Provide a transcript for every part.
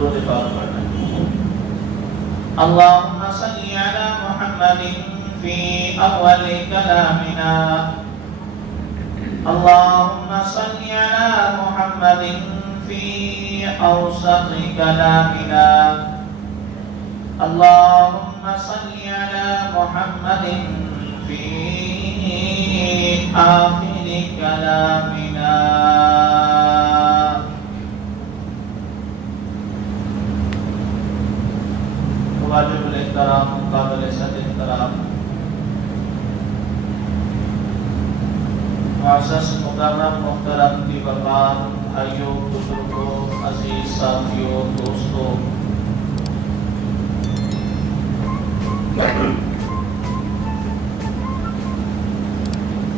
درود پاک پڑھنا ہے۔ اللهم صل على محمد في أول كلامنا، اللهم صل على محمد في أوسط كلامنا، اللهم صل على محمد في آخر كلامنا۔ واجب الاحترام، قابل صد احترام معزز مکرم محترم دیوبان بھائیوں، بزرگوں، عزیز ساتھیوں، دوستوں،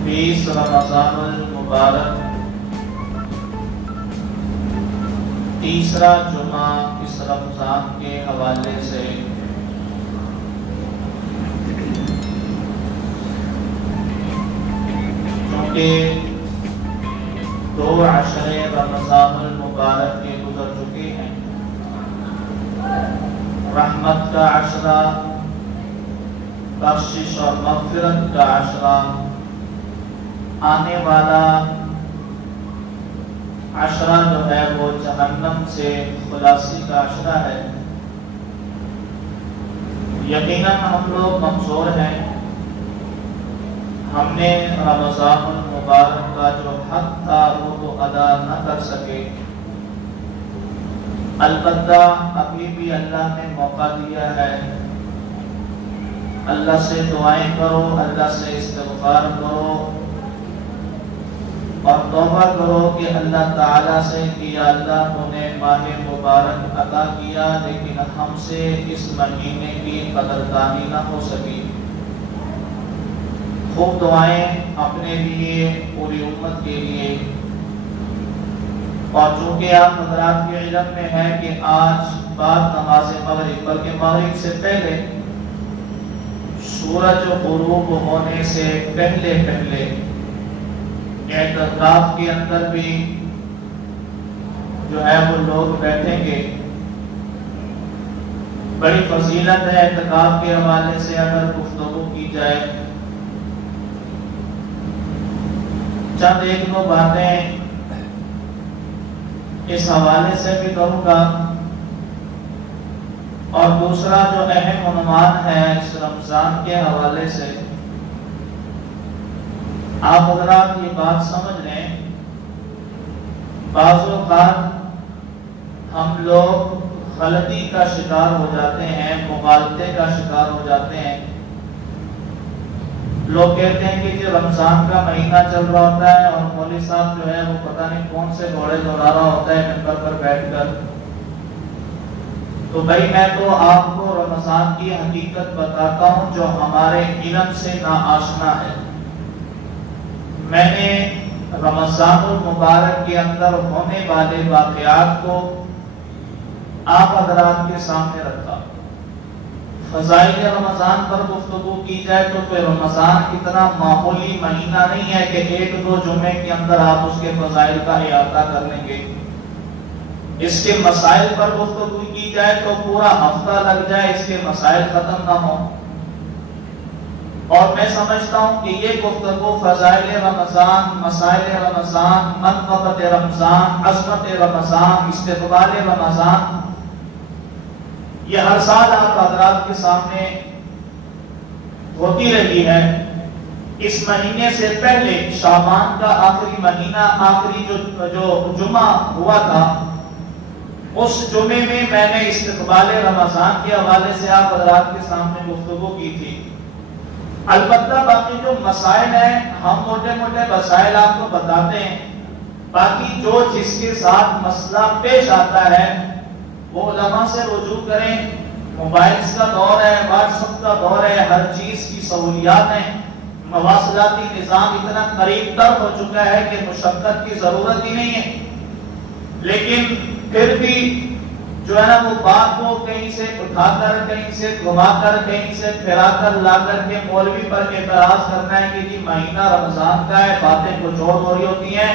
بیس رمضان المبارک، تیسرا جمعہ اس رمضان کے حوالے سے چونکہ 2 عشرے رمضان المبارک کے گزر چکے ہیں، رحمت کا عشرہ، بخشش اور مغفرت کا عشرہ، آنے والا عشرہ جو ہے وہ جہنم سے خلاصی کا عشرہ ہے۔ یقیناً ہم لوگ کمزور ہیں، ہم نے رمضان المبارک کا جو حق تھا وہ تو ادا نہ کر سکے، البتہ ابھی بھی اللہ نے موقع دیا ہے۔ اللہ سے دعائیں کرو، اللہ سے استغفار کرو اور توبہ کرو کہ اللہ تعالیٰ سے کہ یا اللہ تو نے ماہ مبارک عطا کیا لیکن ہم سے اس مہینے کی قدردانی نہ ہو سکی۔ خوب دعائیں اپنے لیے، پوری امت کے لیے۔ اور چونکہ آپ حضرات کے علم میں ہے کہ آج بعد نماز مغرب، بلکہ مغرب سے پہلے، سورج غروب ہونے سے پہلے اعتکاف کے اندر بھی جو ہے وہ لوگ بیٹھیں گے۔ بڑی فضیلت ہے اعتکاف کے حوالے سے اگر گفتگو کی جائے۔ چند ایک دو باتیں اس حوالے سے بھی کروں گا، اور دوسرا جو اہم عنوان ہے اس رمضان کے حوالے سے، آپ حضرات یہ بات سمجھ لیں، بعض اوقات ہم لوگ غلطی کا شکار ہو جاتے ہیں، مغالطے کا شکار ہو جاتے ہیں۔ لوگ کہتے ہیں کہ یہ رمضان کا مہینہ چل رہا ہوتا ہے اور مولوی صاحب جو ہے وہ پتہ نہیں کون سے گھوڑے دوڑا رہا ہوتا ہے منبر پر بیٹھ کر۔ تو بھائی میں تو آپ کو رمضان کی حقیقت بتاتا ہوں جو ہمارے علم سے ناآشنا ہے۔ میں نے رمضان المبارک کے اندر ہونے والے واقعات کو آپ حضرات کے سامنے رکھا۔ فضائل رمضان پر گفتگو کی جائے تو پھر رمضان اتنا معمولی مہینہ نہیں ہے کہ 1-2 جمعے کے اندر آپ اس کے فضائل کا احاطہ کر لیں گے۔ اس کے مسائل پر گفتگو کی جائے تو پورا ہفتہ لگ جائے اس کے مسائل ختم نہ ہوں۔ اور میں سمجھتا ہوں کہ یہ گفتگو فضائل رمضان، مسائل رمضان، منقبت رمضان، عظمت رمضان، استقبال رمضان، یہ ہر سال آپ حضرات کے سامنے ہوتی رہی ہے۔ اس مہینے سے پہلے شعبان کا آخری مہینہ، آخری جو جمعہ ہوا تھا، اس جمعے میں میں نے استقبال رمضان کے حوالے سے آپ حضرات کے سامنے گفتگو کی تھی۔ البتہ باقی جو مسائل ہیں ہم موٹے موٹے مسائل آپ کو بتاتے ہیں، باقی جو جس کے ساتھ مسئلہ پیش آتا ہے وہ علماء سے رجوع کریں۔ موبائلز کا دور ہے، واٹس ایپ کا دور ہے، ہر چیز کی سہولیات ہیں، مواصلاتی نظام اتنا قریب تر ہو چکا ہے کہ مشقت کی ضرورت ہی نہیں ہے، لیکن پھر بھی جو ہے نا وہ بات کو کہیں سے اٹھا کر، کہیں سے گھما کر، کہیں سے پھرا کر لا کر کے مولوی پر اعتراض کرنا ہے کہ جی مہینہ رمضان کا ہے، باتیں کچھ اور ہو رہی ہوتی ہیں،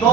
2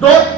2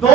2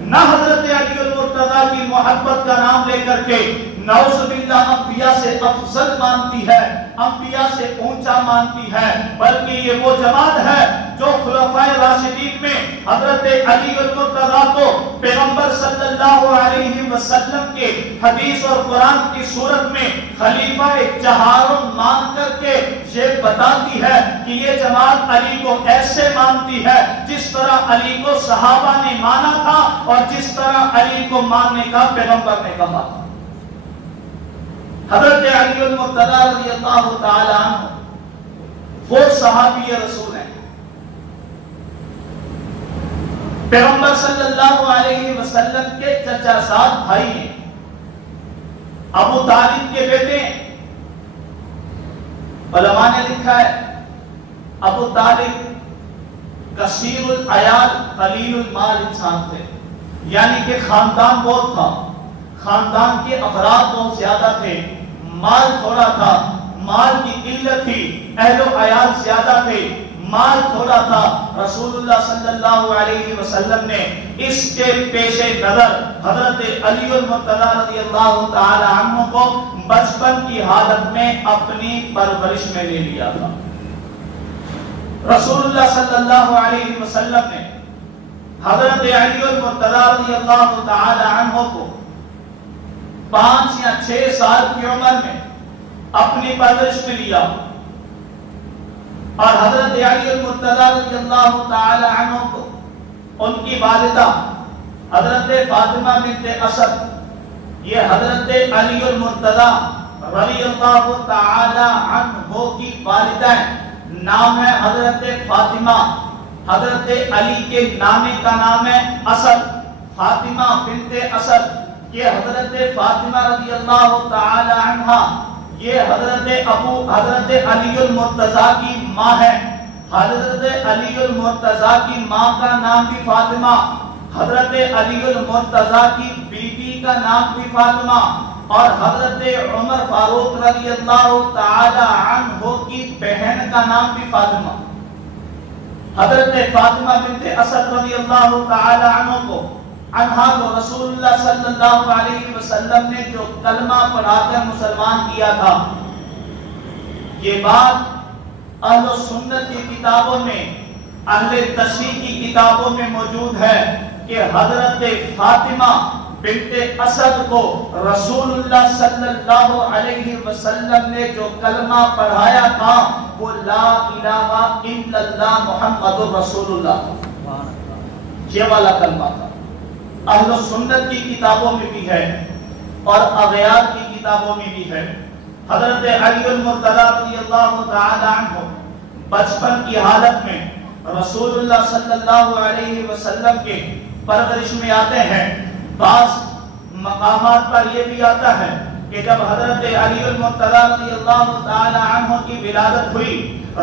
نہ حضرت علی المرتضیٰ کی محبت کا نام لے کر کے نعوذ باللہ انبیاء سے افضل مانتی ہے، انبیاء سے اونچا مانتی ہے، بلکہ یہ وہ جماعت ہے جو خلفائے راشدین میں حضرت علی المرتضیٰ کو پیغمبر صلی اللہ علیہ وسلم کے حدیث اور قرآن کی صورت میں خلیفہ چہارم مان کر کے یہ بتاتی ہے کہ یہ جماعت علی کو ایسے مانتی ہے جس طرح علی کو صحابہ نے مانا تھا اور جس طرح علی کو ماننے کا پیغمبر نے کہا تھا۔ حضرت علی المرتضیٰ رضی اللہ تعالی عنہ وہ صحابی رسول ہیں، پیغمبر صلی اللہ علیہ وسلم کے چچا زاد بھائی ہیں، ابو طالب کے بیٹے ہیں۔ علماء نے لکھا ہے ابو طالب کثیر العیال قلیل المال انسان تھے، یعنی کہ خاندان بہت تھا، خاندان کے افراد بہت زیادہ تھے، مال تھوڑا تھا، مال کی قلت تھی، اہل و عیال زیادہ تھے، مال تھوڑا تھا۔ رسول اللہ صلی اللہ علیہ وسلم نے اس کے پیش نظر حضرت علی المرتضیٰ رضی اللہ تعالی عنہ کو بچپن کی حالت میں اپنی پرورش میں لے لیا تھا۔ رسول اللہ صلی اللہ علیہ وسلم نے حضرت علی المرتضیٰ رضی اللہ تعالی عنہ کو 5 یا 6 سال کی عمر میں اپنی پرورش میں لیا، اور حضرت علی المرتضیٰ رضی اللہ تعالی عنہ کو ان کی والدہ حضرت فاطمہ بنت اسد، یہ حضرت علی المرتضیٰ رضی اللہ تعالی عنہ کی والدہ ہیں، نام ہے حضرت فاطمہ، حضرت علی کے نانے کا نام ہے اسد، فاطمہ بنت اسد۔ یہ حضرت فاطمہ رضی اللہ تعالی عنہ یہ حضرت علی المرتضیٰ کی ماں ہے۔ حضرت علی المرتضیٰ کی ماں کا نام بھی فاطمہ، حضرت علی المرتضیٰ کی بیوی کا نام بھی فاطمہ، اور حضرت عمر فاروق رضی اللہ تعالی عنہ کی بہن کا نام بھی فاطمہ۔ حضرت فاطمہ بنت اسد رضی اللہ تعالی عنہا کو رسول اللہ صلی اللہ علیہ وسلم نے جو کلمہ پڑھا کر مسلمان کیا تھا، یہ بات اہل سنت کی کتابوں میں، اہل تشریح کی کتابوں میں موجود ہے کہ حضرت فاطمہ بنت اسد کو رسول اللہ صلی اللہ علیہ وسلم نے جو کلمہ پڑھایا تھا وہ لا الہ الا اللہ محمد رسول اللہ، یہ والا کلمہ تھا۔ اہل سنت کی کتابوں میں بھی ہے اور اغیار کی کتابوں میں بھی ہے۔ حضرت علی المرتضیٰ رضی اللہ تعالی عنہ بچپن کی حالت میں رسول اللہ صلی اللہ علیہ وسلم کے پرورش میں آتے ہیں۔ بعض مقامات پر یہ بھی آتا ہے کہ جب حضرت علی المرتضیٰ رضی اللہ تعالی عنہ کی ولادت ہوئی،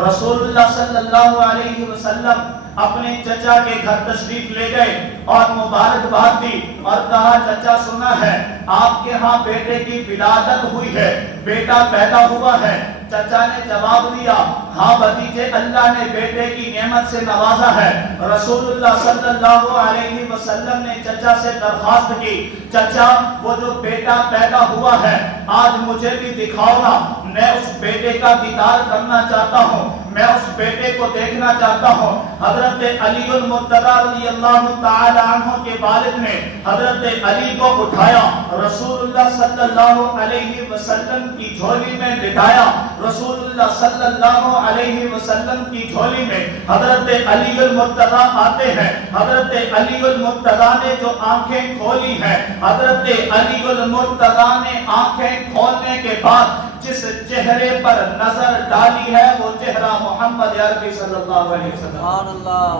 رسول اللہ صلی اللہ علیہ وسلم اپنے چچا کے گھر تشریف لے گئے اور مبارکباد دی اور کہا چچا سنا ہے آپ کے ہاں بیٹے کی ولادت ہوئی ہے، بیٹا پیدا ہوا ہے۔ چچا نے جواب دیا ہاں بھتیجے، اللہ نے بیٹے کی نعمت سے نوازا ہے۔ رسول اللہ صلی اللہ علیہ وسلم نے چچا سے درخواست کی چچا وہ جو بیٹا پیدا ہوا ہے آج مجھے بھی دکھاؤ نا، میں اس بیٹے کا دیدار کرنا چاہتا ہوں، میں اس بیٹے کو دیکھنا چاہتا ہوں۔ حضرت علی المرتضیٰ رضی اللہ تعالی عنہ کے والد نے حضرت علی کو اٹھایا، رسول اللہ صلی اللہ علیہ وسلم کی جھولی میں لٹایا۔ رسول اللہ صلی اللہ علیہ وسلم کی جھولی میں حضرت علی المرتضیٰ آتے ہیں۔ حضرت علی المرتضیٰ نے جو آنکھیں کھولی ہیں، حضرت علی المرتضیٰ نے آنکھیں کھولنے کے بعد جس چہرے پر نظر ڈالی ہے وہ چہرہ محمد عربی صلی اللہ علیہ وسلم۔ سبحان اللہ۔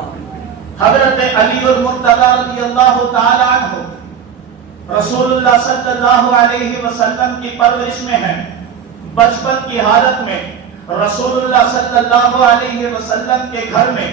حضرت علی المرتضیٰ رضی اللہ تعالی عنہ رسول اللہ صلی اللہ علیہ وسلم کی پرورش میں ہیں۔ بچپن کی حالت میں رسول اللہ صلی اللہ علیہ وسلم کے گھر میں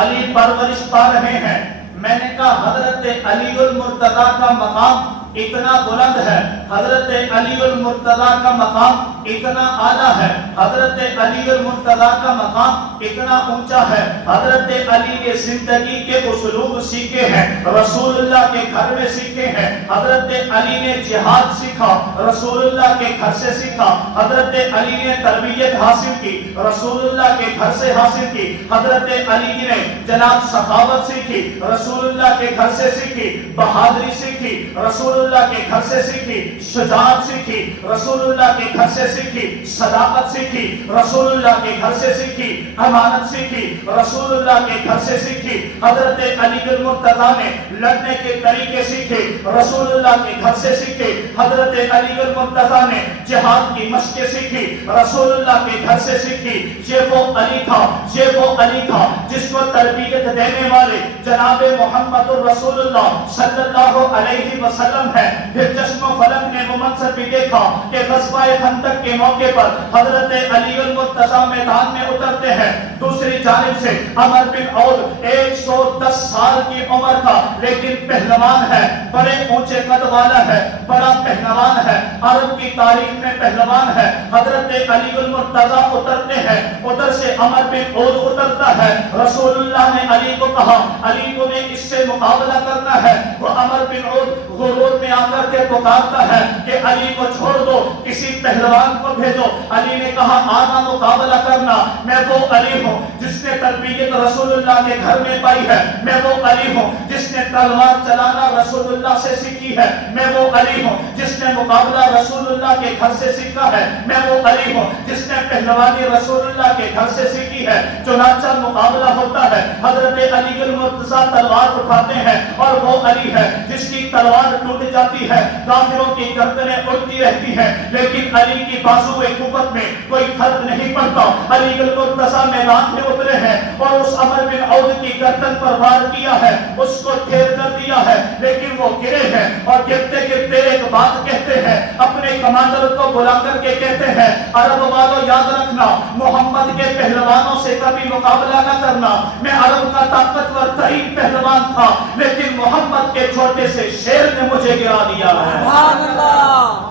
علی پرورش پا رہے ہیں۔ میں نے کہا حضرت علی المرتضیٰ کا مقام اتنا بلند ہے، حضرت علی المرتضیٰ کا مقام اتنا اعلیٰ ہے، حضرت علی المرتضیٰ کا مقام اتنا اونچا ہے۔ حضرت علی کے زندگی کے اسلوب سیکھے ہیں، رسول اللہ کے کے گھر میں سیکھے ہیں. حضرت علی نے جہاد سیکھا, رسول اللہ کے گھر سے سیکھا. حضرت علی نے تربیت حاصل کی, رسول اللہ کے گھر سے حاصل کی. حضرت علی نے جناب سخاوت سیکھی, رسول اللہ کے گھر سے سیکھی. بہادری سیکھی, رسول اللہ کے گھر سے سیکھی. شجاعت سیکھی, رسول اللہ کے گھر سے سیکھی. صداقت سیکھی, رسول اللہ کے گھر سے سیکھی. امانت سیکھی, رسول اللہ کے گھر سے سیکھی. حضرت علی بن مرتضیٰ نے لڑنے کے طریقے سیکھے, رسول اللہ کے گھر سے سیکھے. حضرت علی بن مرتضیٰ نے جہاد کی مشقیں سیکھی, رسول اللہ کے گھر سے سیکھی. یہ وہ علی تھا, یہ وہ علی تھا جس کو تربیت دینے والے جناب محمد رسول اللہ صلی اللہ علیہ وسلم ہے. پھر چشم و فلک نے وہ منظر بھی دیکھا کہ غزوہ خندق کے موقع پر حضرت علی المرتضیٰ میدان میں اترتے ہیں. دوسری جانب سے عمر بن عوف 110 سال کی عمر کا لیکن پہلوان ہے, بڑے اونچے قد والا ہے, بڑا پہلوان ہے, عرب کی تاریخ میں پہلوان ہے. حضرت علی المرتضیٰ اترتے ہیں, ادھر سے عمر بن عوف اترتا ہے. رسول اللہ نے علی کو کہا, علی کو نے اس سے مقابلہ کرنا ہے. وہ عمر بن عوف غرور میں آ کر کے پکارتا ہے کہ علی کو چھوڑ دو, کسی پہلوان کو بھیجو. علی نے کہا آنا مقابلہ کرنا, میں وہ علی ہوں جس نے تربیت رسول اللہ کے گھر میں پائی ہے. میں وہ علی ہوں جس نے تلوار چلانا رسول اللہ سے سیکھی ہے. میں وہ علی ہوں جس نے مقابلہ رسول اللہ کے گھر سے سیکھا ہے. میں وہ علی ہوں جس نے پہلوانی رسول اللہ کے گھر سے سیکھی ہے. چنانچہ مقابلہ ہوتا ہے. حضرت علی المرتضیٰ تلوار اٹھاتے ہیں اور وہ علی ہے جس کی تلوار ٹوٹ جاتی ہے, کافروں کی گردنیں اڑتی رہتی ہیں, لیکن علی کی بازو قوت میں کوئی فرق نہیں پڑتا. علی المرتضیٰ میدان میں اترے ہیں اور اس عمر بن عوف کی گردن پر وار کیا ہے, اس کو ڈھیر کر دیا ہے, لیکن وہ گرے ہیں اور گرتے گرتے ایک بات کہتے ہیں, اپنے کمانڈر کو بلا کر کے کہتے ہیں عرب والوں یاد رکھنا, محمد کے پہلوانوں سے کبھی مقابلہ نہ کرنا. میں عرب کا طاقتور ترین پہلوان تھا لیکن محمد کے چھوٹے سے شیر نے مجھے گرا دیا ہے. سبحان اللہ.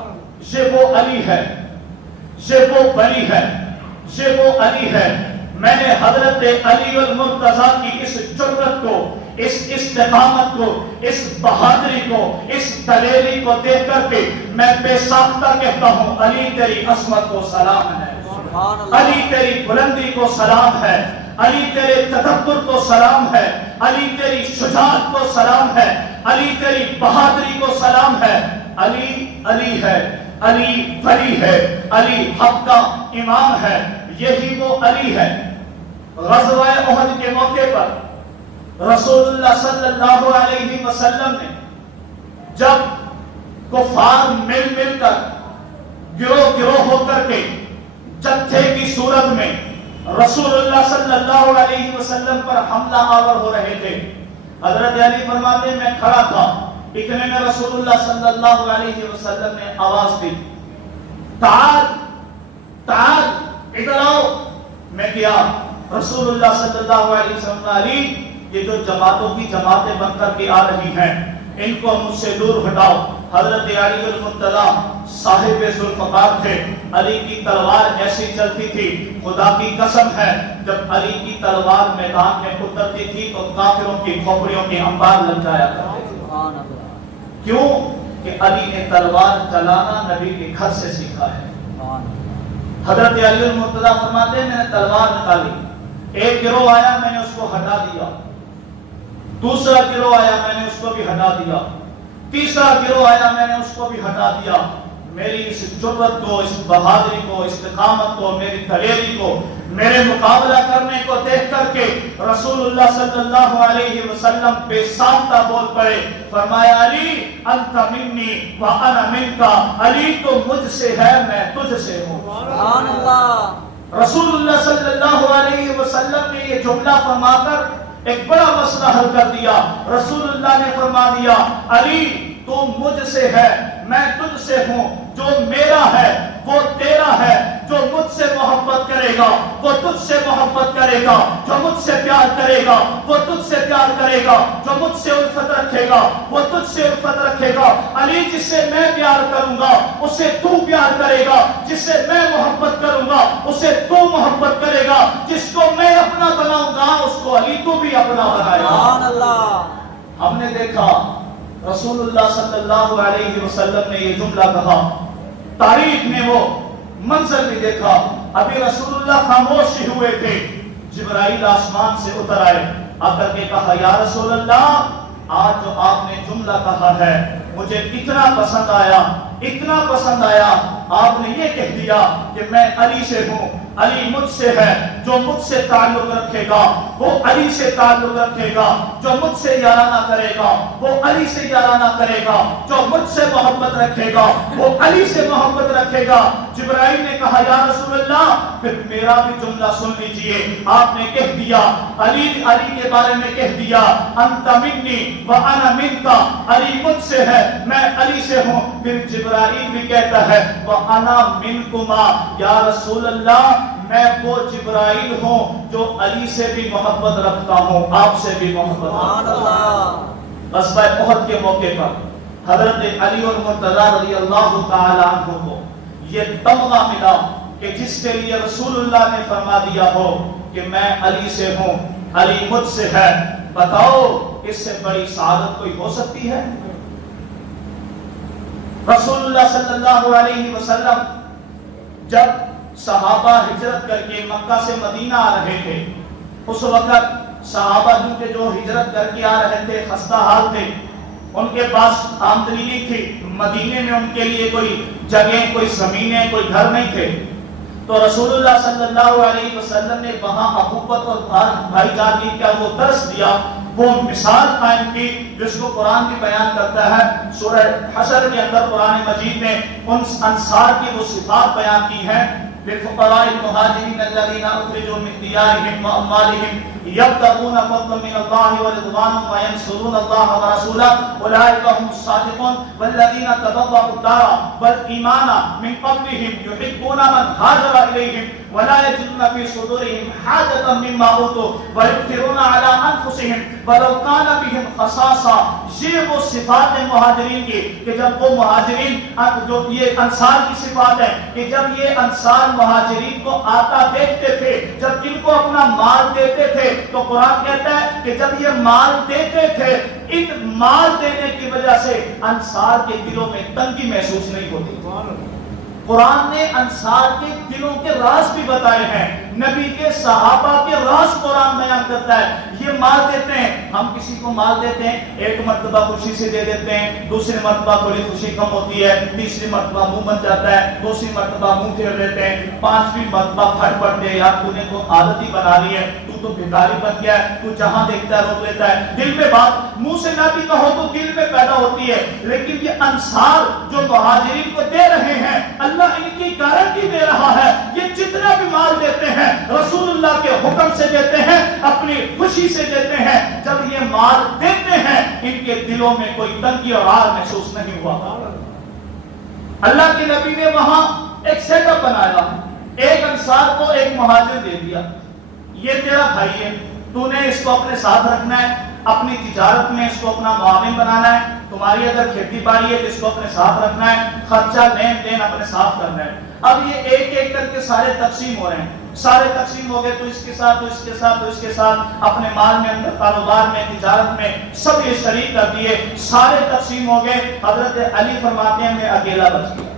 یہ وہ علی ہے, یہ وہ ولی ہے, یہ وہ علی ہے. میں نے حضرت علی المرتضیٰ کی اس جرأت کو, اس استقامت کو, اس بہادری کو, اس دلیری کو دیکھ کر کے میں بے ساختہ کہتا ہوں علی تیری عظمت کو سلام ہے, علی تیری بلندی کو سلام ہے, علی تیرے تدبر کو سلام ہے, علی تیری شجاعت کو سلام ہے, علی تیری بہادری کو سلام ہے. علی علی ہے, علی ولی ہے, علی حق کا امام ہے. یہی وہ علی ہے. غزوہ احد کے موقع پر رسول اللہ صلی اللہ علیہ وسلم نے جب کفار مل مل کر گروہ گروہ ہو کر کے جتھے کی صورت میں رسول اللہ صلی اللہ علیہ وسلم پر حملہ آور ہو رہے تھے, حضرت علی فرماتے ہیں میں کھڑا تھا, اتنے میں رسول اللہ صلی اللہ علیہ وسلم نے آواز دی تعال تعال ادھر آؤ. میں گیا, رسول اللہ صلی اللہ علیہ وسلم علی یہ جو جماعتوں کی جماعتیں بن کر کے آ رہی ہیں ان کو مجھ سے دور ہٹاؤ. حضرت علی المرتضیٰ صاحب ذوالفقار تھے, علی کی تلوار ایسی چلتی تھی, خدا کی قسم ہے جب علی کی تلوار میدان میں اترتی تھی تو کافروں کی کھوپڑیوں کے انبار لگ جایا کرتے. کیوں کہ علی نے تلوار چلانا نبی کے گھر سے سیکھا ہے. حضرت علی المرتضیٰ فرماتے ہیں میں نے تلوار نکالی, ایک گروہ آیا میں نے اس کو ہٹا دیا, دوسرا گروہ آیا میں نے اس کو بھی ہٹا دیا, تیسرا گروہ آیا میں نے اس کو بھی ہٹا دیا. میری اس جرأت کو, اس بہادری کو, استقامت کو, میری دلیری کو, میرے مقابلہ کرنے کو دیکھ کر کے رسول اللہ صلی اللہ علیہ وسلم بے ساختہ بول پڑے, فرمایا علی انت منی وانا منکا, علی تو مجھ سے ہے میں تجھ سے ہوں. سبحان اللہ. رسول اللہ صلی اللہ علیہ وسلم نے یہ جملہ فرما کر ایک بڑا مسئلہ حل کر دیا. رسول اللہ نے فرما دیا علی تو مجھ سے ہے میں تجھ سے ہوں, جو میرا ہے وہ تیرا ہے, جو مجھ سے محبت کرے گا وہ تجھ سے محبت کرے گا, جو مجھ سے پیار کرے گا وہ تجھ سے پیار کرے گا, جو مجھ سے الفت رکھے گا وہ تجھ سے الفت رکھے گا. علی جس سے میں پیار کروں گا اسے تو پیار کرے گا, جس سے میں محبت کروں گا اسے تو محبت کرے گا, جس کو میں اپنا بناؤں گا اس کو علی تو بھی اپنا بنائے گا. ہم نے دیکھا رسول اللہ صلی اللہ علیہ وسلم نے یہ جملہ کہا، تاریخ نے وہ منظر بھی دیکھا، ابھی رسول اللہ خاموش ہی ہوئے تھے، جبرائیل آسمان سے اتر آئے، آ کر کے کہا یا رسول اللہ آج جو آپ نے جملہ کہا ہے مجھے اتنا پسند آیا، اتنا پسند آیا، آپ نے یہ کہہ دیا کہ میں علی سے ہوں، علی مجھ سے ہے، جو مجھ سے تعلق رکھے گا وہ علی سے تعلق رکھے گا، جو مجھ سے یارانہ کرے گا وہ علی سے یارانہ کرے گا، جو مجھ سے محبت رکھے گا وہ علی سے محبت رکھے گا۔ جبرائیل نے کہا یا رسول اللہ پھر میرا بھی جملہ سن لیجئے، آپ نے کہہ دیا علی کے بارے میں کہہ دیا انت منی وانا منکا، علی مجھ سے ہے میں علی سے ہوں، پھر جبرائیل بھی کہتا ہے وانا منکما، یا رسول اللہ میں وہ جبرائیل ہوں جو علی سے بھی محبت رکھتا ہوں، آپ سے بھی محبت رکھتا ہوں۔ غزوہ احد کے موقع پر حضرت علی اور مرتضی رضی اللہ تعالی عنہ کو یہ تمغہ ملا کہ جس کے لیے رسول اللہ نے فرما دیا ہو کہ میں علی سے ہوں، علی مجھ سے ہے، بتاؤ اس سے بڑی سعادت کوئی ہو سکتی ہے؟ رسول اللہ صلی اللہ علیہ وسلم جب صحابہ ہجرت کر کے مکہ سے مدینہ آ رہے تھے، اس وقت صحابہ جو ہجرت کر کے آ رہے تھے خستہ حال تھے، ان کے پاس آمدنی نہیں تھی، مدینے میں ان کے لیے کوئی جگہ، کوئی زمینیں، کوئی گھر نہیں تھے، تو رسول اللہ صلی اللہ علیہ وسلم نے وہاں اخوت اور بھائی چارگی کا وہ درس دیا، وہ مثال قائم کی جس کو قرآن بھی بیان کرتا ہے۔ سورہ حشر کے اندر قرآن مجید نے ان انصار کی وہ صفات بیان کی ہیں، للفقراء المهاجرين الذين اخرجوا من ديارهم واموالهم يبتغون فضلا من الله ورضوانا وينصرون الله ورسوله اولئك هم الصادقون والذين تبوأوا الدار والايمان من قبلهم يحبون من هاجر اليهم ولا يجدون في صدورهم حاجة مما اوتوا ويؤثرون على انفسهم ولو كان بهم خصاصة۔ یہ وہ صفات ہیں مہاجرین کی کہ جب وہ مہاجرین جو یہ انصار کی صفات ہے کہ جب یہ انصار مہاجرین کو آتا دیکھتے تھے، جب ان کو اپنا مال دیتے تھے، تو قرآن کہتا ہے کہ جب یہ مال دیتے تھے، ان مال دینے کی وجہ سے انصار کے دلوں میں تنگی محسوس نہیں ہوتی۔ قرآن نے انصار کے دلوں کے راز بھی بتائے ہیں، نبی کے صحابہ کے راز قرآن بیان کرتا ہے۔ یہ مال دیتے ہیں، ہم کسی کو مال دیتے ہیں، ایک مرتبہ خوشی سے دے دیتے ہیں، دوسری مرتبہ تھوڑی خوشی کم ہوتی ہے، تیسری مرتبہ منہ بن جاتا ہے، دوسری مرتبہ منہ پھیر لیتے ہیں، پانچویں مرتبہ پھٹ پڑتے ہیں، یار تو نے تو عادت ہی بنا لی ہے، تو بھکاری بن گیا ہے، تو جہاں دیکھتا ہے روک لیتا ہے۔ دل میں بات منہ سے نہ بھی کہو تو دل میں پیدا ہوتی ہے، لیکن یہ انصار جو مہاجرین کو دے رہے ہیں، اللہ ان کی گارنٹی دے رہا ہے، یہ جتنا بھی مال دیتے ہیں رسول اللہ کے حکم سے دیتے ہیں، اپنی خوشی سے دیتے ہیں۔ جب یہ مال دیتے ہیں ان کے دلوں میں کوئی تنگی اور آر محسوس نہیں ہوا۔ اللہ کے نبی نے وہاں ایک سیٹ اپ بنایا، ایک انصار کو ایک مہاجر دے دیا، یہ تیرا بھائی ہے، تو نے اس کو اپنے ساتھ رکھنا ہے، اپنی تجارت میں اس کو اپنا معاون بنانا ہے، تمہاری اگر کھیتی باڑی ہے تو اس کو اپنے ساتھ رکھنا ہے، خرچہ لین دین اپنے ساتھ کرنا ہے۔ اب یہ ایک ایک کر کے سارے تقسیم ہو رہے ہیں، سارے تقسیم ہو گئے، تو اس کے ساتھ، تو اس کے ساتھ، تو اس کے ساتھ، اپنے مال میں، اندر کاروبار میں، تجارت میں، سب یہ شریک کر دیے، سارے تقسیم ہو گئے۔ حضرت علی فرماتے ہیں میں اکیلا بچ گیا۔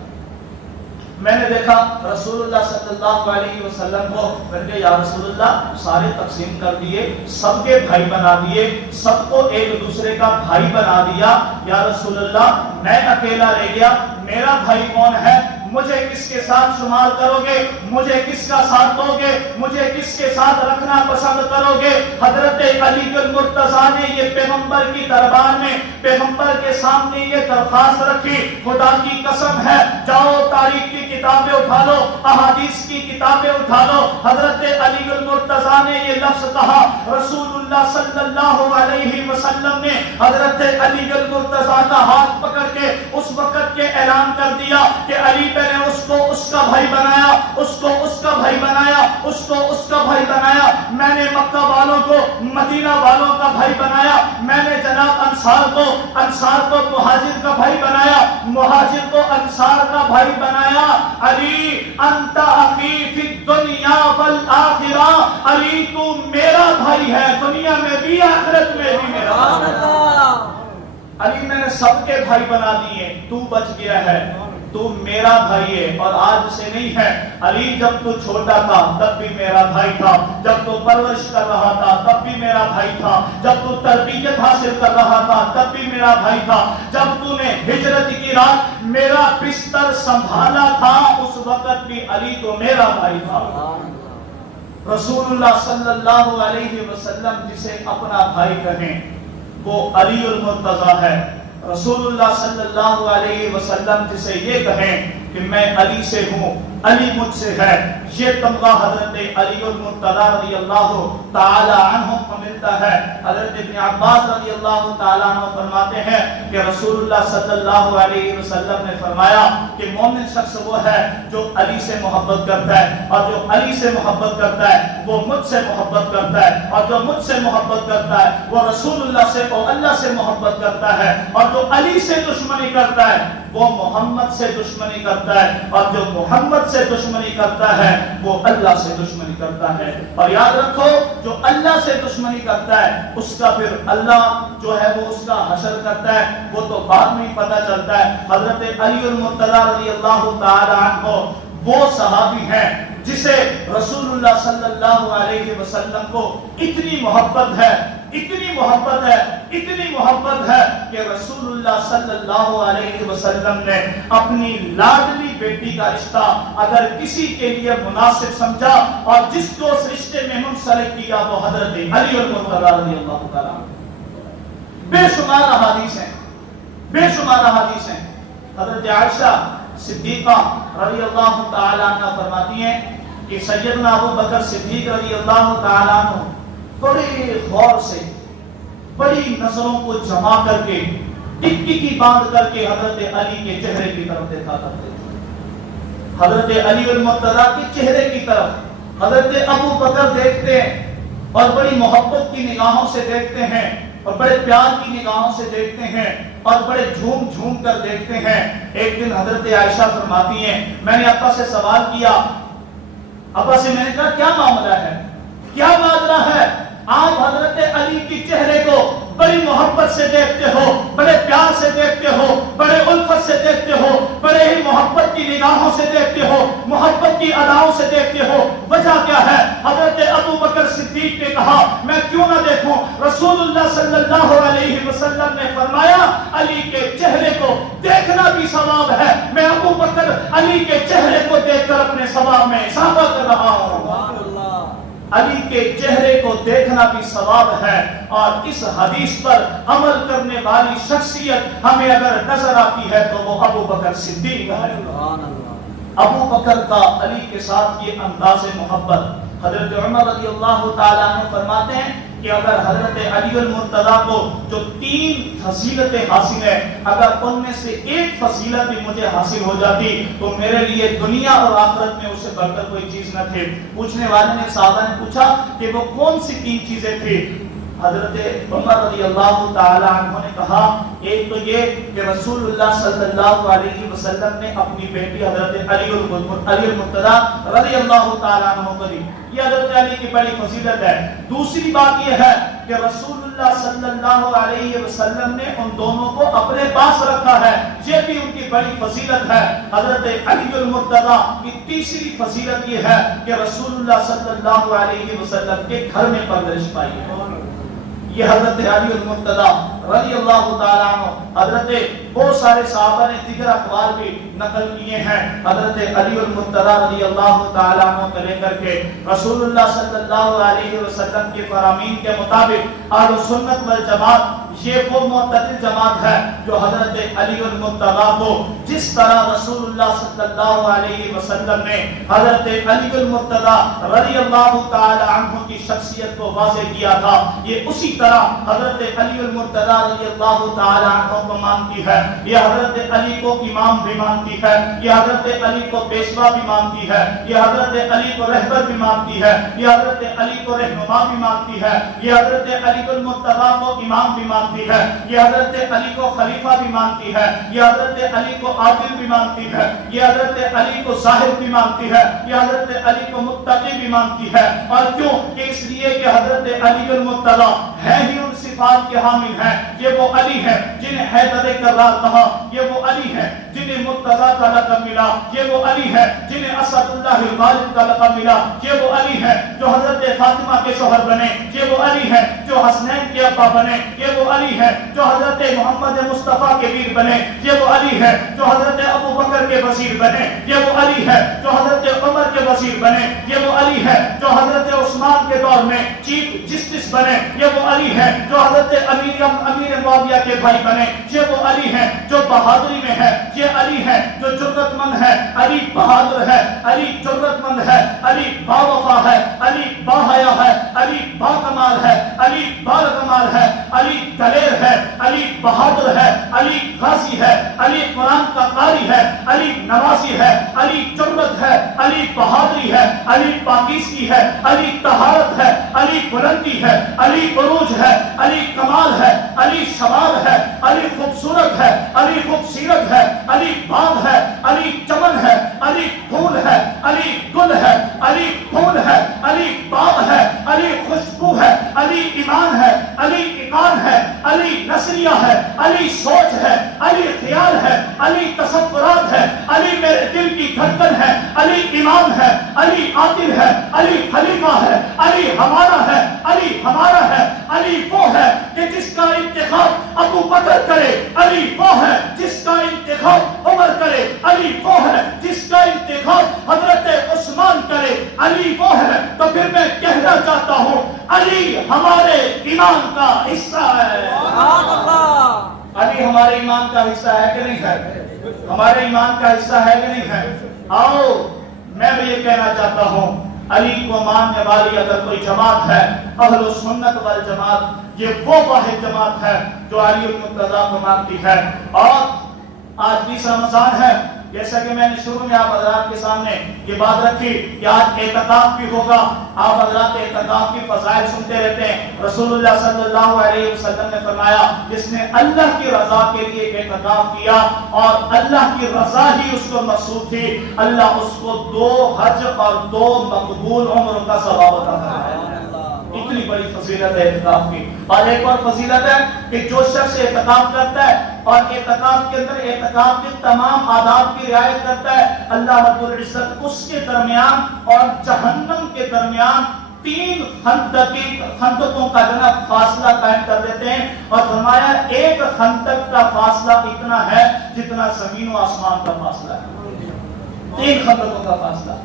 میں نے دیکھا رسول اللہ صلی اللہ علیہ وسلم کو، میں نے کہا یا رسول اللہ سارے تقسیم کر دیے، سب کے بھائی بنا دیے، سب کو ایک دوسرے کا بھائی بنا دیا، یا رسول اللہ میں اکیلا رہ گیا، میرا بھائی کون ہے؟ مجھے کس کے ساتھ شمار کرو گے؟ مجھے کس کا ساتھ دو گے؟ مجھے کس کے ساتھ رکھنا پسند کرو گے؟ حضرت علی المرتضیٰ نے یہ پیغمبر کی دربار میں پیغمبر کے سامنے یہ درخواست رکھی، خدا کی قسم ہے جاؤ تاریخ کی کتابیں اٹھا لو، احادیث کی کتابیں اٹھا لو، حضرت علی المرتضیٰ نے یہ لفظ کہا، رسول اللہ صلی اللہ علیہ وسلم نے حضرت علی المرتضیٰ کا ہاتھ پکڑ کے اس وقت کے اعلان کر دیا کہ علی نے اس کو اس کا بھائی بنایا، اس کو اس کا بھائی بنایا، اس کو اس کا بھائی بنایا، میں نے مکہ والوں کو مدینہ والوں کا بھائی بنایا، میں نے جناب انصار کو مہاجر کا بھائی بنایا، مہاجر کو انصار کا بھائی بنایا۔ علی انت اخی فی الدنیا والآخرہ، علی تو میرا بھائی ہے، دنیا میں بھی آخرت میں بھی میرا۔ علی میں نے سب کے بھائی بنا دیے، تو بچ گیا ہے، تو میرا بھائی ہے اور آج سے نہیں ہے۔ علی جب تو چھوٹا تھا تب بھی میرا بھائی تھا، جب تو پرورش کر رہا تھا تب بھی میرا بھائی تھا، جب تو تربیت حاصل کر رہا تھا تب بھی میرا بھائی تھا، جب تو نے ہجرت کی رات میرا بستر سنبھالا تھا اس وقت بھی علی تو میرا بھائی تھا۔ رسول اللہ صلی اللہ علیہ وسلم جسے اپنا بھائی کہیں وہ علی المرتضیٰ ہے۔ رسول اللہ صلی اللہ علیہ وسلم جسے یہ کہیں کہ میں علی سے ہوں، علی مجھ سے ہے، یہ تمغہ حضرت علی المرتضیٰ رضی اللہ تعالی عنہ کو ملتا ہے۔ حضرت ابن عباس رضی اللہ تعالی عنہ فرماتے ہیں کہ رسول اللہ صلی اللہ علیہ وسلم نے فرمایا کہ مومن شخص وہ ہے جو علی سے محبت کرتا ہے، اور جو علی سے محبت کرتا ہے وہ مجھ سے محبت کرتا ہے، اور جو مجھ سے محبت کرتا ہے وہ رسول اللہ سے اور اللہ سے محبت کرتا ہے، اور جو علی سے دشمنی کرتا ہے وہ محمد سے دشمنی کرتا ہے، اور جو محمد سے دشمنی کرتا ہے وہ اللہ سے دشمنی کرتا ہے۔ اور یاد رکھو جو اللہ سے دشمنی کرتا ہے اس کا پھر اللہ جو ہے وہ اس کا حشر کرتا ہے، وہ تو بعد میں ہی پتہ چلتا ہے۔ حضرت علی المرتضیٰ رضی اللہ تعالی عنہ وہ صحابی ہیں جسے رسول اللہ صلی اللہ علیہ وسلم کو اتنی محبت ہے، اتنی محبت ہے، اتنی محبت ہے کہ رسول اللہ صلی اللہ علیہ وسلم نے اپنی لاڈلی بیٹی کا رشتہ اگر کسی کے لیے مناسب سمجھا اور جس کو اس رشتے میں منسلک کیا وہ حضرت علی المرتضیٰ رضی اللہ تعالیٰ۔ بے شمار احادیث ہیں، بے شمار احادیث ہیں۔ حضرت عائشہ صدیقہ رضی اللہ تعالیٰ عنہ فرماتی ہیں کہ سیدنا ابو بکر صدیق رضی اللہ تعالیٰ عنہ بڑے غور سے بڑی نظروں کو جمع کر کے ٹکٹکی باندھ کر کے حضرت علی کے چہرے کی طرف دیکھا کرتے تھے، حضرت علی المرتضیٰ کے چہرے کی طرف حضرت ابو بکر دیکھتے ہیں اور بڑی محبت کی نگاہوں سے دیکھتے ہیں اور بڑے پیار کی نگاہوں سے دیکھتے ہیں اور بڑے جھوم جھوم کر دیکھتے ہیں۔ ایک دن حضرت عائشہ فرماتی ہیں میں نے ابا سے سوال کیا، ابا سے میں نے کہا کیا معاملہ ہے، کیا ماجرا ہے؟ آپ حضرت علی کی چہرے کو بڑی محبت سے دیکھتے ہو، بڑے پیار سے دیکھتے ہو، بڑے الفت سے دیکھتے ہو، بڑے ہی محبت کی نگاہوں سے دیکھتے ہو، محبت کی اداؤں سے دیکھتے ہو، وجہ کیا ہے؟ حضرت ابو بکر صدیق نے کہا میں کیوں نہ دیکھوں؟ رسول اللہ صلی اللہ علیہ وسلم نے فرمایا علی کے چہرے کو دیکھنا بھی ثواب ہے، میں ابو بکر علی کے چہرے کو دیکھ کر اپنے ثواب میں اضافہ کر رہا ہوں۔ علی کے چہرے کو دیکھنا بھی ثواب ہے، اور اس حدیث پر عمل کرنے والی شخصیت ہمیں اگر نظر آتی ہے تو وہ ابو بکر صدیق ہے۔ ابو بکر کا علی کے ساتھ یہ انداز محبت، حضرت عمر رضی اللہ تعالیٰ عنہ فرماتے ہیں کہ اگر حضرت علی المرتضیٰ کو جو 3 فضیلتیں حاصل ہیں اگر ان میں سے ایک فضیلت بھی مجھے حاصل ہو جاتی تو میرے لیے دنیا اور آخرت میں اسے بڑھ کر کوئی چیز نہ تھی۔ پوچھنے والے نے صحابہ نے پوچھا کہ وہ کون سی 3 چیزیں تھی؟ حضرت عمر رضی اللہ تعالی عنہ نے کہا ایک تو یہ کہ رسول اللہ صلی اللہ علیہ وسلم نے اپنی بیٹی حضرت علی المرتضیٰ رضی اللہ تعالی عنہ کو دی، یہ حضرت علی کی بڑی فضیلت ہے۔ دوسری بات یہ ہے کہ رسول اللہ صلی اللہ علیہ وسلم نے ان دونوں کو اپنے پاس رکھا ہے، یہ بھی ان کی بڑی فضیلت ہے۔ حضرت علی المرتضیٰ کی تیسری فضیلت یہ ہے کہ رسول اللہ صلی اللہ علیہ وسلم کے گھر میں پرورش پائی ہے۔ یہ حضرت علی المرتضیٰ رضی اللہ تعالیٰ عنہ، حضرت بہت سارے صحابہ نے دیگر اقوال بھی نقل کیے ہیں حضرت علی المرتضیٰ رضی اللہ تعالیٰ عنہ کو لے کر کے رسول اللہ صلی اللہ علیہ وسلم کے فرامین کے مطابق اہل سنت والجماعت یہ وہ معتدل جماعت ہے جو حضرت علی المرتضیٰ کو جس طرح رسول اللہ صلی اللہ علیہ وسلم نے حضرت علی المرتضیٰ رضی اللہ تعالی عنہ کی شخصیت کو واضح کیا تھا، یہ اسی طرح حضرت علی المرتضیٰ رضی اللہ تعالی عنہ کو مانتی ہے، یہ حضرت علی کو امام بھی مانتی ہے، یہ حضرت علی کو پیشوا بھی مانتی ہے، یہ حضرت علی کو رہبر بھی مانتی ہے، یہ حضرت علی کو رہنما بھی مانتی ہے، یہ حضرت علی المرتضیٰ کو امام بھی مانتی ہے، یہ حضرت علی کو خلیفہ بھی مانتی ہے، یہ حضرت علی کو عادل بھی مانتی ہے، یہ حضرت علی کو صاحب بھی مانتی ہے، یہ حضرت علی کو متقی بھی مانتی ہے۔ اور کیوں کہ اس لیے کہ حضرت علی المرتضیٰ ہے ہی ان صفات کے حامل ہیں، یہ وہ علی ہے جنہیں حیدر کرار کہا، یہ وہ علی ہے جنہیں مرتضیٰ کا لقب ملا، یہ وہ علی ہے جنہیں اسد اللہ الغالب کا لقب ملا، یہ وہ علی ہے جو حضرت فاطمہ کے شوہر بنے، یہ وہ علی ہے جو حسنین کے ابا بنے، یہ وہ علی ہے جو حضرت محمد مصطفیٰ کے ویر بنے، یہ وہ علی ہے جو حضرت ابو بکر کے وزیر بنے، یہ وہ علی ہے جو حضرت عمر کے وزیر بنے، یہ وہ علی ہے جو حضرت عثمان کے دور میں چیف جسٹس بنے، یہ وہ علی ہے جو حضرت امیر معاویہ کے بھائی بنے، یہ وہ علی ہے جو بہادری میں ہے، یہ علی ہے جو جرأت مند ہے، علی بہادر ہے، علی جرأت مند ہے، علی باوفا ہے، علی باحیا ہے، علی باکمال ہے، علی بالکمال ہے، علی دلیر ہے، علی بہادر ہے، علی غازی ہے، علی قرآن کا قاری ہے، علی نوازی ہے، علی جرأت ہے، علی بہادری ہے، علی پاکیزگی ہے، علی طہارت ہے، علی بلندی ہے، علی عروج ہے، علی کمال ہے، علی شباب ہے، علی خوبصورت ہے، علی خوبصیرت ہے، علی باغ ہے، علی چمن ہے، علی پھول ہے، علی گل ہے، علی پھول ہے، علی باغ ہے، علی خوشبو ہے، علی ایمان ہے، علی ایمان ہے، علی نصریہ ہے، علی سوچ ہے، علی خیال ہے، علی تصورات ہے، علی میرے دل کی دھڑکن ہے، علی امام ہے، علی عادل ہے، علی خلیفہ ہے، علی ہمارا ہے، علی ہمارا ہے، علی وہ ہے کہ جس کا انتخاب ابو بکر کرے، علی وہ ہے جس کا انتخاب عمر کرے، علی وہ ہے جس کا انتخاب حضرت عثمان کرے، علی وہ ہے۔ تو پھر میں کہنا چاہتا ہوں علی ہمارے ایمان کا حصہ ہے۔ علی ہمارے ایمان کا حصہ ہے کہ نہیں ہے؟ ہمارے ایمان کا حصہ ہے کہ نہیں ہے؟ آؤ میں بھی یہ کہنا چاہتا ہوں علی کو ماننے والی اگر کوئی جماعت ہے، اہل سنت والجماعت، یہ وہ واحد جماعت ہے جو علی المرتضیٰ کو مانتی ہے۔ اور آج 20 رمضان ہے، جیسا کہ میں نے شروع میں آپ حضرات کے سامنے یہ بات رکھی کہ آج اعتکاف بھی ہوگا۔ آپ حضرات اعتکاف کی فضائل سنتے رہتے ہیں۔ رسول اللہ صلی اللہ علیہ وسلم نے فرمایا جس نے اللہ کی رضا کے لیے اعتکاف کیا اور اللہ کی رضا ہی اس کو مقصود تھی، اللہ اس کو 2 حج اور 2 مقبول عمروں کا ثواب عطا فرمائے۔ اتنی بڑی فضیلت ہے اعتکاف کی۔ اور ایک اور فضیلت ہے کہ جو شخص اعتکاف کرتا ہے اور اعتکاف کے اندر اعتکاف کے تمام آداب کی رعایت کرتا ہے، اللہ رب العزت اس کے درمیان اور جہنم کے درمیان 3 خندقوں کا فاصلہ قائم کر دیتے ہیں، اور فرمایا ایک خندق کا فاصلہ اتنا ہے جتنا زمین و آسمان کا فاصلہ ہے۔ 3 خندقوں کا فاصلہ۔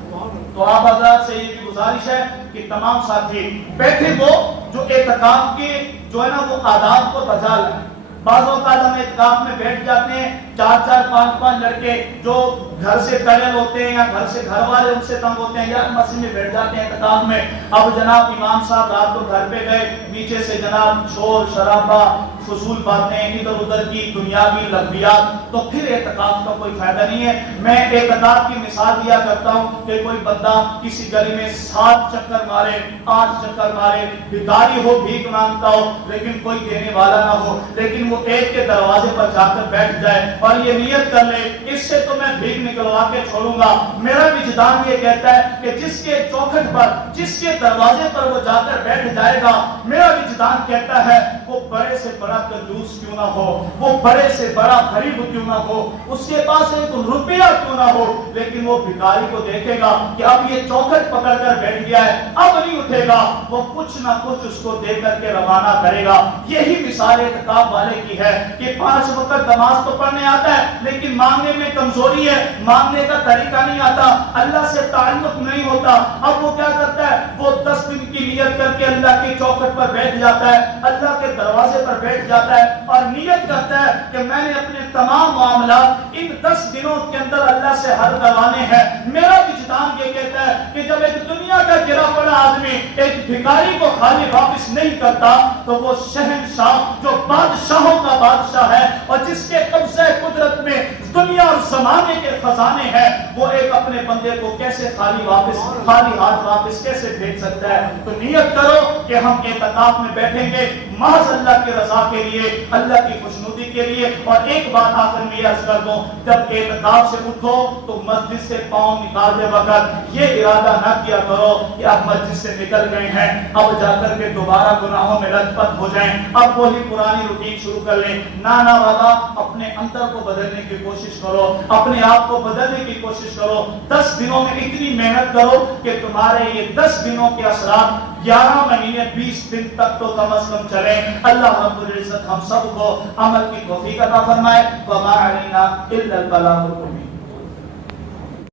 تو آپ حضرات سے یہ بھی گزارش ہے کہ تمام ساتھی بیٹھے وہ جو اعتکاف کے جو ہے نا وہ آداب کو بجا لائیں۔ بعض اوقات ہم اعتکاف میں بیٹھ جاتے ہیں، 4-4 5-5 لڑکے جو گھر سے ٹرل ہوتے ہیں یا گھر سے گھر والے ان سے تنگ ہوتے ہیں یا مسجد میں بیٹھ جاتے ہیں اعتکاف میں۔ اب جناب امام صاحب رات کو گھر پہ گئے، نیچے سے جناب شور شرابہ، فضول باتیں، ادھر ادھر کی دنیاوی لغویات، تو پھر اعتکاف کا کوئی فائدہ نہیں ہے۔ میں اعتکاف کی مثال دیا کرتا ہوں کہ کوئی بندہ کسی گلی میں 7 چکر مارے، 8 چکر مارے، بھکاری ہو، بھیک مانگتا ہو، لیکن کوئی دینے والا نہ ہو، لیکن وہ ایک کے دروازے پر جا کر بیٹھ جائے اور یہ نیت کر لے اس سے تو میں بھیک نکلوا کے چھوڑوں گا۔ میرا وجدان یہ کہتا ہے کہ جس کے چوکھٹ پر، جس کے دروازے پر وہ جا کر بیٹھ جائے گا، میرا وجدان کہتا ہے وہ بڑے سے بڑا کنجوس کیوں نہ ہو، وہ بڑے سے بڑا غریب کیوں نہ ہو، اس کے پاس 1 روپیہ کیوں نہ ہو، لیکن وہ بھکاری کو دیکھے گا کہ اب یہ چوکھٹ پکڑ کر بیٹھ گیا ہے، اب نہیں اٹھے گا، وہ کچھ نہ کچھ اس کو دے کر کے روانہ کرے گا۔ یہی مثال اعتکاف والے کی ہے کہ 5 وقت نماز تو پڑھنے آتا ہے لیکن مانگنے میں کمزوری ہے، مانگنے کا طریقہ نہیں آتا، اللہ سے تعلق نہیں ہوتا۔ اب وہ کیا کرتا ہے، وہ 10 دن کی نیت کر کے اللہ کی چوکھٹ پر بیٹھ جاتا ہے، اللہ کے دروازے پر بیٹھ جاتا ہے اور نیت کرتا ہے کہ میں نے اپنے تمام معاملات ان 10 دنوں کے اندر اللہ سے حل کروانے ہیں۔ میرا وجدان یہ کہتا ہے کہ جب ایک دنیا کا گرا پڑا آدمی ایک بھکاری کو خالی واپس نہیں کرتا تو وہ شہنشاہ جو بادشاہوں کا بادشاہ ہے اور جس کے قبضہ قدرت میں دنیا اور زمانے کے خزانے ہیں، وہ ایک اپنے بندے کو کیسے خالی ہاتھ واپس کیسے بھیج سکتا ہے؟ تو نیت کرو کہ ہم اعتکاف میں بیٹھیں گے محض اللہ کی رضا کے لیے، اللہ کی خوشنودی کے لیے۔ اور ایک بات آخر میں عرض کر دوں، جب اعتکاف سے اٹھو تو مسجد سے پاؤں نکالتے وقت یہ ارادہ نہ کیا کرو کہ اب مسجد سے نکل گئے ہیں، اب جا کر کے دوبارہ گناہوں میں لت پت ہو جائیں، اب وہی پرانی روٹین شروع کر لیں۔ نانا والا، اپنے اندر کو بدلنے کی کوشش کرو، اپنے آپ کو بدلنے کی کوشش کرو۔ 10 دنوں میں اتنی محنت کرو کہ تمہارے یہ 10 دنوں کے اثرات 11 مہینے 20 دن تک تو کم از کم چلیں۔ اللہ رب العزت ہم سب کو عمل کی توفیق عطا فرمائے۔ وما علینا الا البلاغ المبین۔